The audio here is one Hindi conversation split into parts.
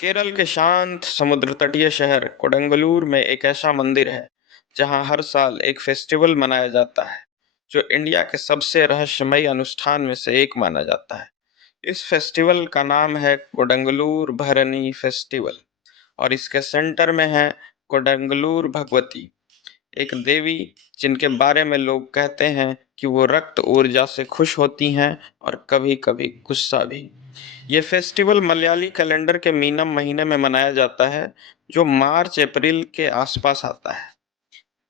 केरल के शांत समुद्र तटीय शहर कोडंगलूर में एक ऐसा मंदिर है जहां हर साल एक फेस्टिवल मनाया जाता है जो इंडिया के सबसे रहस्यमयी अनुष्ठान में से एक माना जाता है। इस फेस्टिवल का नाम है कोडंगलूर भरनी फेस्टिवल और इसके सेंटर में है कोडंगलूर भगवती, एक देवी जिनके बारे में लोग कहते हैं कि वो रक्त ऊर्जा से खुश होती हैं और कभी-कभी गुस्सा भी। ये फेस्टिवल मलयाली कैलेंडर के मीनम महीने में मनाया जाता है, जो मार्च अप्रैल के आसपास आता है।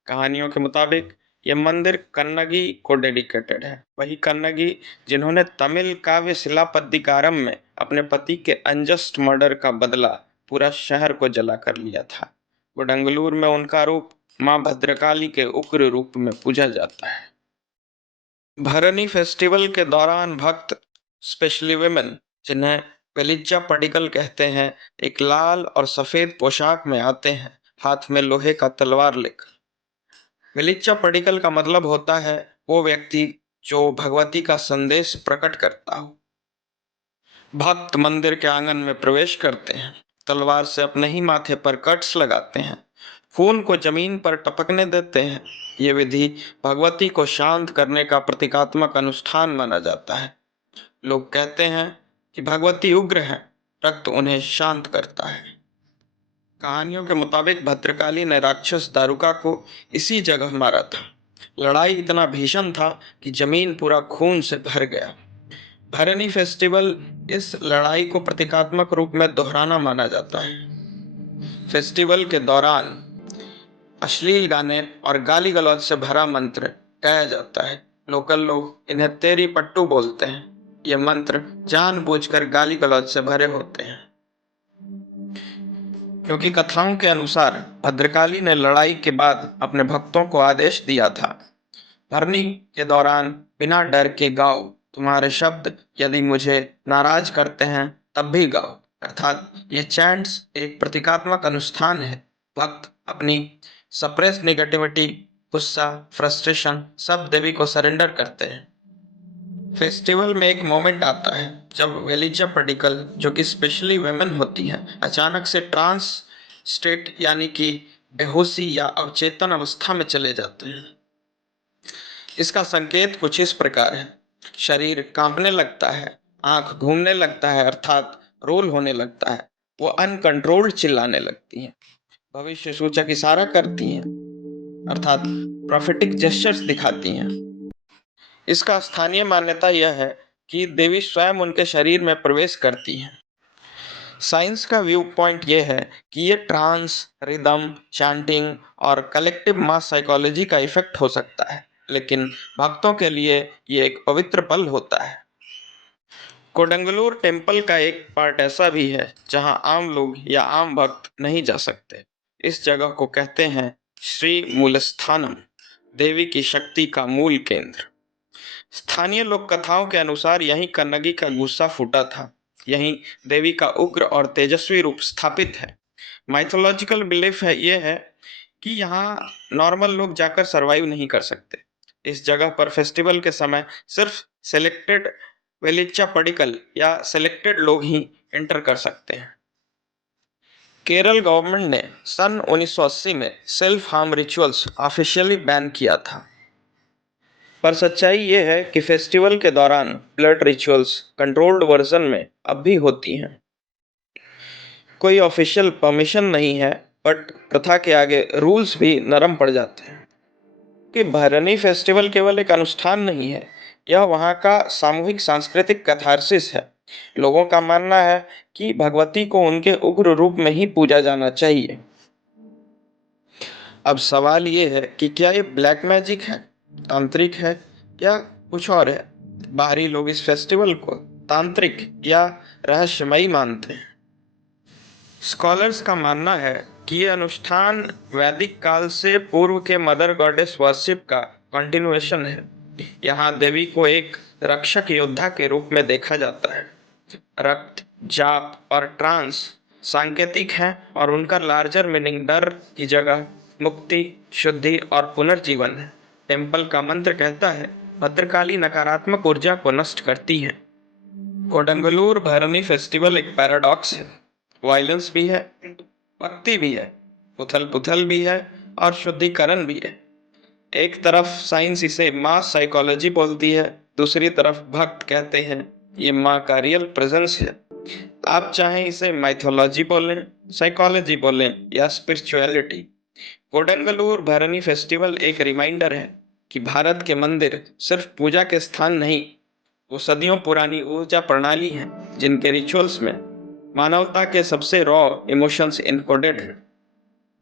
कहानियों के मुताबिक ये मंदिर कन्नगी को डेडिकेटेड है, वही कन्नगी जिन्होंने तमिल काव्य शिलापद्दिकारम में अपने पति के अनजस्ट मर्डर का बदला पूरा शहर को जला कर लिया था। कोडंगलूर में उनका रूप मां भद्रकाली के उग्र रूप में पूजा जाता है। भरनी फेस्टिवल के दौरान भक्त, स्पेशली विमेन, जिन्हें वेलिज्जा पडिगल कहते हैं, एक लाल और सफेद पोशाक में आते हैं, हाथ में लोहे का तलवार लेकर। वेलिज्जा पडिगल का मतलब होता है वो व्यक्ति जो भगवती का संदेश प्रकट करता हो। भक्त मंदिर के आंगन में प्रवेश करते हैं, तलवार से अपने ही माथे पर कट्स लगाते हैं, खून को जमीन पर टपकने देते हैं। ये विधि भगवती को शांत करने का प्रतीकात्मक अनुष्ठान माना जाता है। लोग कहते हैं कि भगवती उग्र है, रक्त उन्हें शांत करता है। कहानियों के मुताबिक भद्रकाली ने राक्षस दारुका को इसी जगह मारा था। लड़ाई इतना भीषण था कि जमीन पूरा खून से भर गया। भरनी फेस्टिवल इस लड़ाई को प्रतीकात्मक रूप में दोहराना माना जाता है। फेस्टिवल के दौरान अश्लील गाने और गाली गलौज से भरा मंत्र गाया जाता है। लोकल लोग इन्हें तेरी पट्टू बोलते हैं। ये मंत्र जानबूझकर गाली गलौज से भरे होते हैं, क्योंकि कथाओं के अनुसार भद्रकाली ने लड़ाई के बाद अपने भक्तों को आदेश दिया था, भरनी के दौरान बिना डर के गाओ, तुम्हारे शब्द यदि मुझे नाराज करते हैं तब भी गाओ। अर्थात ये चैंट्स एक प्रतीकात्मक अनुष्ठान है। भक्त अपनी सप्रेस नेगेटिविटी, गुस्सा, फ्रस्ट्रेशन सब देवी को सरेंडर करते हैं। फेस्टिवल में एक मोमेंट आता है जब वेलिजा पडिकल, जो कि स्पेशली वेमेन होती हैं, अचानक से ट्रांस स्टेट यानी कि बेहोशी या अवचेतन अवस्था में चले जाते हैं। इसका संकेत कुछ इस प्रकार है। शरीर कांपने लगता है, आंख घूमने लगता है अर्थात रोल होने लगता है, वो अनकंट्रोल्ड चिल्लाने लगती हैं, भविष्य सूचक इशारा करती हैं अर्थात प्रोफेटिक जेस्चर्स दिखाती हैं। इसका स्थानीय मान्यता यह है कि देवी स्वयं उनके शरीर में प्रवेश करती हैं। साइंस का व्यू पॉइंट यह है कि ये ट्रांस, रिदम, चैंटिंग और कलेक्टिव मास साइकोलॉजी का इफेक्ट हो सकता है, लेकिन भक्तों के लिए ये एक पवित्र पल होता है। कोडंगलूर टेम्पल का एक पार्ट ऐसा भी है जहां आम लोग या आम भक्त नहीं जा सकते। इस जगह को कहते हैं श्री मूलस्थानम, देवी की शक्ति का मूल केंद्र। स्थानीय लोक कथाओं के अनुसार यहीं कन्नगी का गुस्सा फूटा था, यहीं देवी का उग्र और तेजस्वी रूप स्थापित है। माइथोलॉजिकल बिलीफ है ये है कि यहाँ नॉर्मल लोग जाकर सरवाइव नहीं कर सकते। इस जगह पर फेस्टिवल के समय सिर्फ सेलेक्टेड वेलिच्चा पडिकल या सेलेक्टेड लोग ही एंटर कर सकते हैं। केरल गवर्नमेंट ने सन 1980 में self harm rituals officially ban किया था, पर सच्चाई ये है कि फेस्टिवल के दौरान ब्लड रिचुअल्स कंट्रोल्ड वर्जन में अब भी होती हैं। कोई ऑफिशियल परमिशन नहीं है, बट प्रथा के आगे रूल्स भी नरम पड़ जाते हैं। कि भरनी फेस्टिवल केवल एक अनुष्ठान नहीं है, यह वहाँ का सामूहिक सांस्कृतिक कैथारसिस है। लोगों का मानना है कि भगवती को उनके उग्र रूप में ही पूजा जाना चाहिए। अब सवाल ये है कि क्या ये ब्लैक मैजिक है, तांत्रिक है या कुछ और है। बाहरी लोग इस फेस्टिवल को तांत्रिक या रहस्यमयी मानते हैं। स्कॉलर्स का मानना है कि ये अनुष्ठान वैदिक काल से पूर्व के मदर गॉडेस वर्शिप का कंटिन्यूएशन है। यहाँ देवी को एक रक्षक योद्धा के रूप में देखा जाता है। रक्त, जाप और ट्रांस सांकेतिक हैं और उनका लार्जर मीनिंग डर की जगह मुक्ति, शुद्धि और पुनर्जीवन है। टेम्पल का मंत्र कहता है भद्रकाली नकारात्मक ऊर्जा को नष्ट करती है। कोडंगलूर भैरनी फेस्टिवल एक पैराडॉक्स है। वायलेंस भी है, भक्ति भी है, उथल पुथल भी है और शुद्धिकरण भी है। एक तरफ साइंस इसे मास साइकोलॉजी बोलती है, दूसरी तरफ भक्त कहते हैं ये माँ का रियल प्रेजेंस है। आप चाहें इसे माइथोलॉजी बोलें, साइकोलॉजी बोलें या स्पिरिचुअलिटी। कोडंगलूर भैरनी फेस्टिवल एक रिमाइंडर है कि भारत के मंदिर सिर्फ पूजा के स्थान नहीं, वो सदियों पुरानी ऊर्जा प्रणाली है जिनके रिचुअल्स में मानवता के सबसे रॉ इमोशंस इनकोडेड हैं।